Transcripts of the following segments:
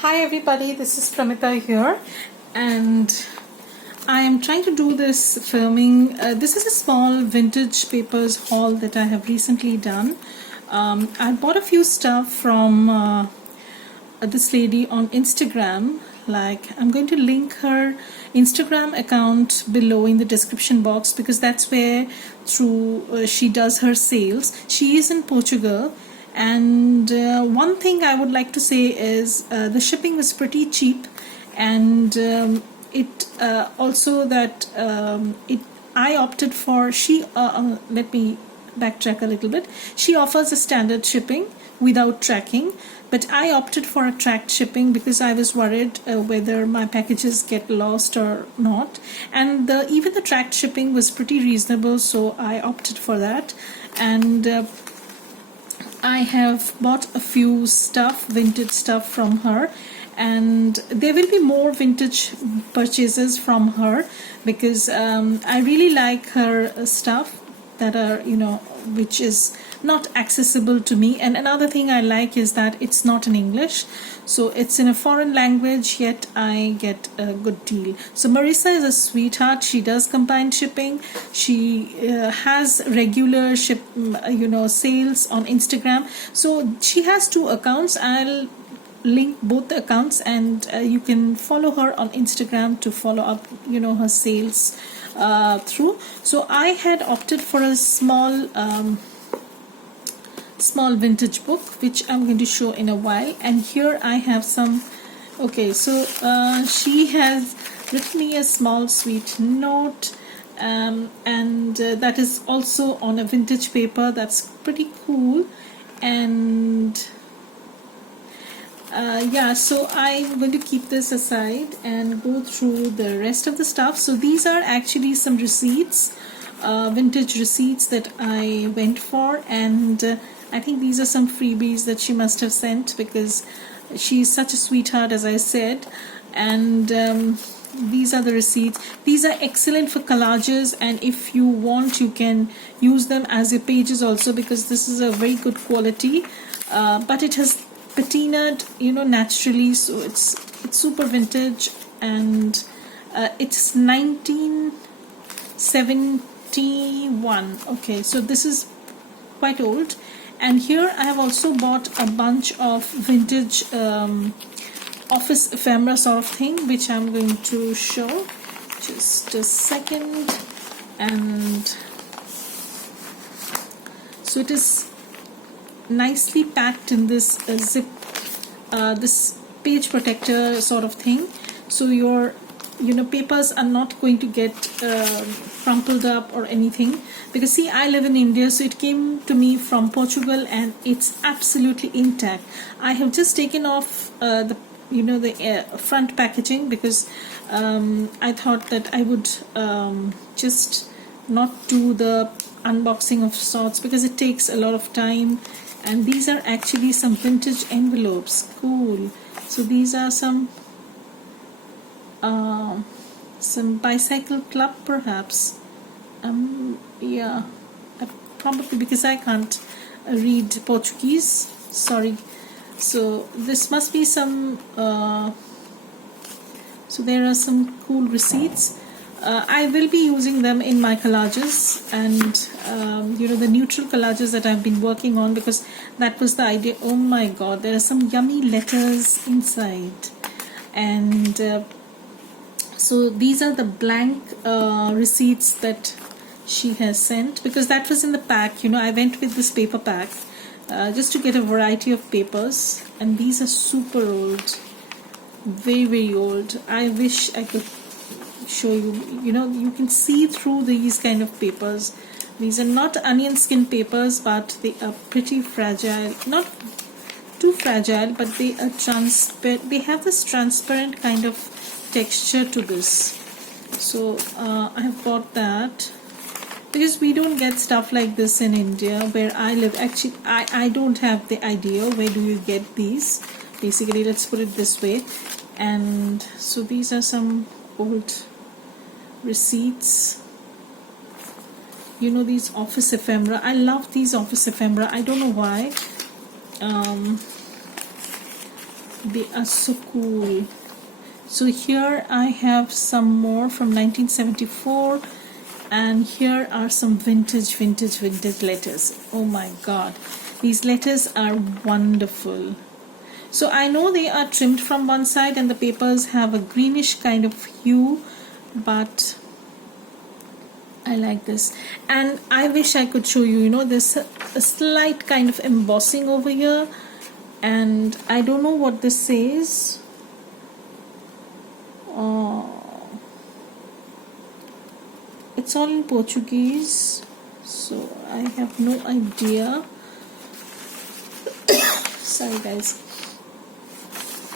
Hi everybody, this is Pramita here, and I am trying to do this filming. This is a small vintage papers haul that I have recently done. I bought a few stuff from this lady on Instagram. I'm going to link her Instagram account below in the description box because that's where through she does her sales. She is in Portugal. And one thing I would like to say is the shipping was pretty cheap, and it also that I opted for let me backtrack a little bit. She offers a standard shipping without tracking, but I opted for a tracked shipping because I was worried whether my packages get lost or not, and even the tracked shipping was pretty reasonable, so I opted for that. And I have bought a few vintage stuff from her, and there will be more vintage purchases from her because I really like her stuff that are, which is not accessible to me. And another thing I like is that it's not in English, so it's in a foreign language, yet I get a good deal. So Marissa is a sweetheart. She does combined shipping. She has regular sales on Instagram. So she has two accounts. I'll link both the accounts, and you can follow her on Instagram to follow up her sales through. So I had opted for a small vintage book, which I'm going to show in a while. And here I have some. Okay, so she has written me a small sweet note, and that is also on a vintage paper. That's pretty cool. And yeah, so I'm going to keep this aside and go through the rest of the stuff. So these are actually some receipts, vintage receipts that I went for, and I think these are some freebies that she must have sent because she's such a sweetheart, as I said. And these are the receipts. These are excellent for collages, and if you want, you can use them as your pages also, because this is a very good quality, but it has patinaed naturally, so it's super vintage. And it's 1971. Okay, so this is quite old. And here I have also bought a bunch of vintage office ephemera sort of thing, which I'm going to show. Just a second. And so it is nicely packed in this zip, this page protector sort of thing, so your papers are not going to get crumpled up or anything. Because see, I live in India, so it came to me from Portugal and it's absolutely intact. I have just taken off the front packaging because I thought that I would just not do the unboxing of sorts because it takes a lot of time. And these are actually some vintage envelopes. Cool. So these are some bicycle club, perhaps. Yeah, probably, because I can't read Portuguese. Sorry. So this must be some. So there are some cool receipts. I will be using them in my collages, and the neutral collages that I've been working on, because that was the idea. Oh my god, there are some yummy letters inside. And so these are the blank receipts that she has sent, because that was in the pack. I went with this paper pack just to get a variety of papers. And these are super old, very, very old. I wish I could show you. You can see through these kind of papers. These are not onion skin papers, but they are pretty fragile. Not too fragile, but they are transparent. They have this transparent kind of texture to this. So I have bought that because we don't get stuff like this in India where I live. Actually, I don't have the idea where do you get these, basically. Let's put it this way. And so these are some old receipts. These office ephemera. I love these office ephemera. I don't know why. They are so cool. So here I have some more from 1974, and here are some vintage letters. Oh my god, these letters are wonderful. So I know they are trimmed from one side and the papers have a greenish kind of hue, but I like this. And I wish I could show you, there's a slight kind of embossing over here, and I don't know what this says. It's all in Portuguese, so I have no idea. Sorry guys.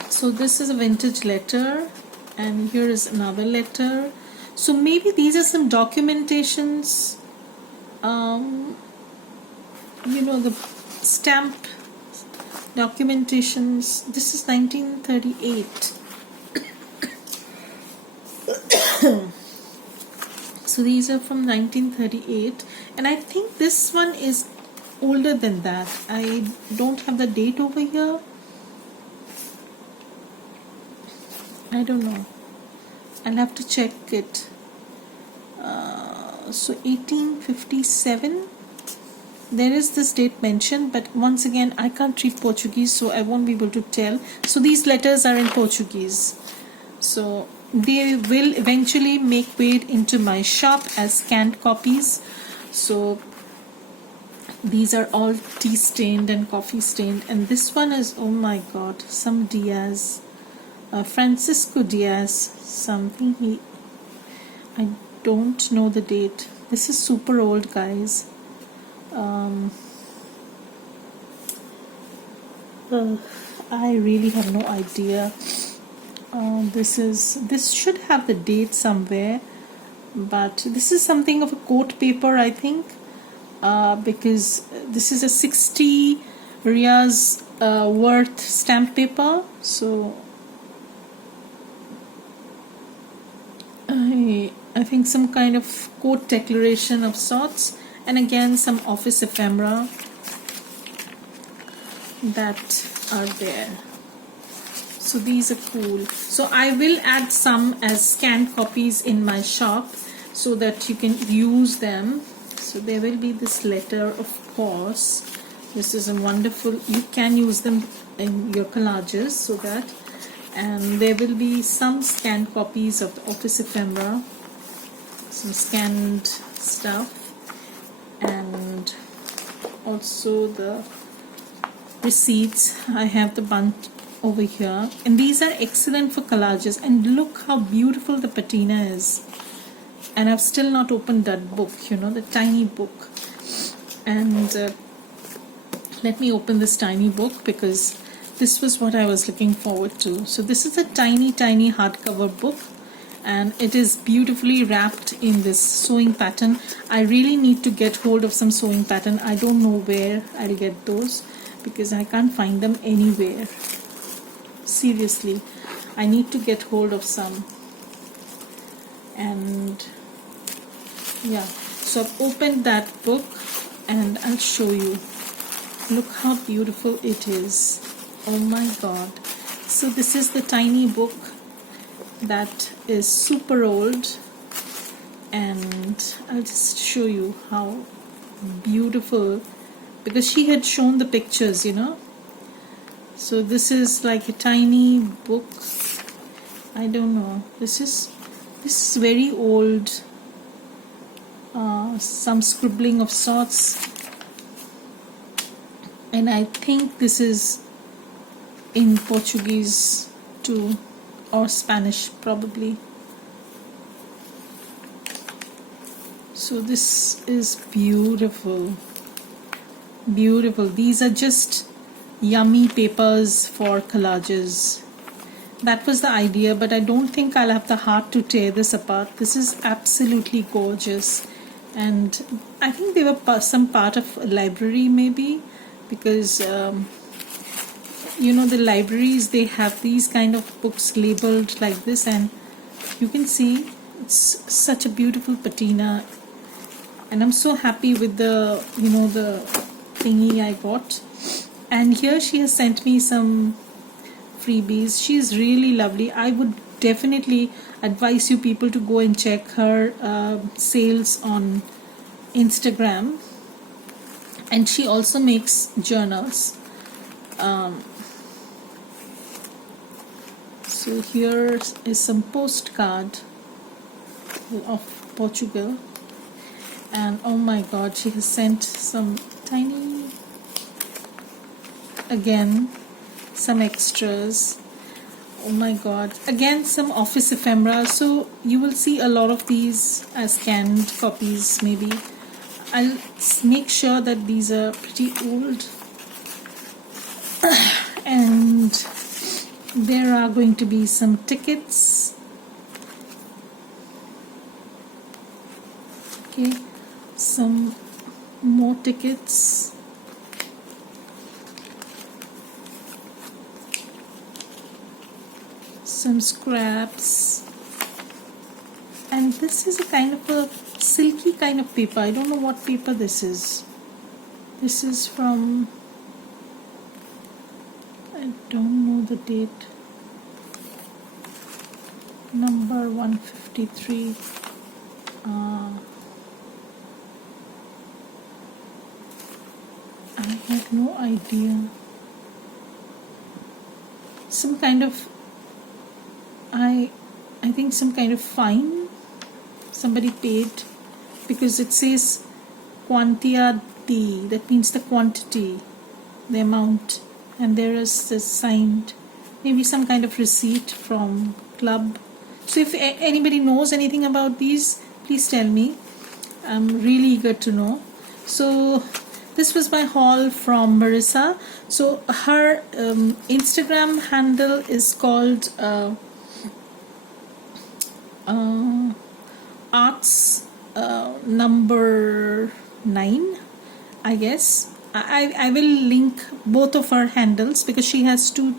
So this is a vintage letter, and here is another letter. So maybe these are some documentations, the stamp documentations. This is 1938. So these are from 1938, and I think this one is older than that. I don't have the date over here. I don't know. I'll have to check it. So 1857. There is this date mentioned, but once again I can't read Portuguese, so I won't be able to tell. So these letters are in Portuguese. So they will eventually make way into my shop as scanned copies. So these are all tea stained and coffee stained, and this one is, oh my god, some Diaz, Francisco Diaz something. I don't know the date. This is super old, guys. I really have no idea. This should have the date somewhere, but this is something of a coat paper, I think, because this is a 60 Rias worth stamp paper. So I think some kind of court declaration of sorts, and again some office ephemera that are there. So these are cool. So I will add some as scanned copies in my shop so that you can use them. So there will be this letter, of course. This is a wonderful, you can use them in your collages, so that, and there will be some scanned copies of the office ephemera, some scanned stuff, and also the receipts. I have the bunch over here, and these are excellent for collages. And look how beautiful the patina is. And I've still not opened that book, the tiny book. And let me open this tiny book, because this was what I was looking forward to. So this is a tiny hardcover book, and it is beautifully wrapped in this sewing pattern. I really need to get hold of some sewing pattern. I don't know where I'll get those, because I can't find them anywhere. Seriously, I need to get hold of some. And yeah, so I've opened that book and I'll show you. Look how beautiful it is. Oh my god. So this is the tiny book that is super old, and I'll just show you how beautiful, because she had shown the pictures, So this is like a tiny book. I don't know. This is very old. Some scribbling of sorts, and I think this is in Portuguese too, or Spanish probably. So this is beautiful. Beautiful. These are just yummy papers for collages. That was the idea, but I don't think I'll have the heart to tear this apart. This is absolutely gorgeous, and I think they were some part of a library maybe, because the libraries, they have these kind of books labeled like this, and you can see it's such a beautiful patina, and I'm so happy with the the thingy I got. And here she has sent me some freebies. She's really lovely. I would definitely advise you people to go and check her sales on Instagram. And she also makes journals. So here is some postcard of Portugal, and oh my god, she has sent some tiny, again some extras. Oh my god, again some office ephemera. So you will see a lot of these as scanned copies. Maybe I'll make sure that these are pretty old. And there are going to be some tickets. Okay, some more tickets. Some scraps. And this is a kind of a silky kind of paper. I don't know what paper this is. This is from, I don't know the date. Number 153. I have no idea. Some kind of, I think some kind of fine somebody paid, because it says quantia D, that means the quantity, the amount, and there is this signed, maybe some kind of receipt from club. So if anybody knows anything about these, please tell me. I'm really eager to know. So this was my haul from Marissa. So her Instagram handle is called arts number 9, I guess. I will link both of her handles because she has two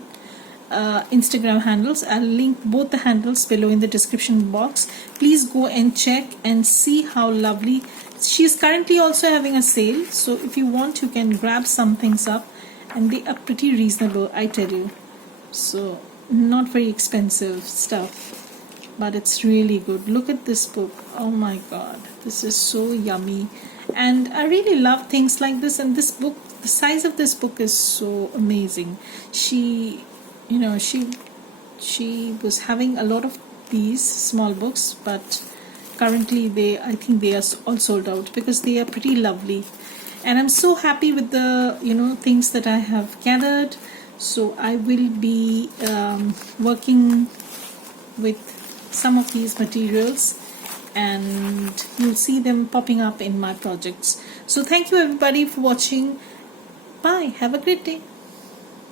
Instagram handles. I'll link both the handles below in the description box. Please go and check and see how lovely. She's currently also having a sale, so if you want you can grab some things up, and they are pretty reasonable, I tell you. So not very expensive stuff, but it's really good. Look at this book. Oh my god, this is so yummy. And I really love things like this, and this book, the size of this book is so amazing. She was having a lot of these small books, but currently I think they are all sold out because they are pretty lovely. And I'm so happy with the things that I have gathered. So I will be working with some of these materials, and you'll see them popping up in my projects. So thank you everybody for watching. Bye. Have a great day.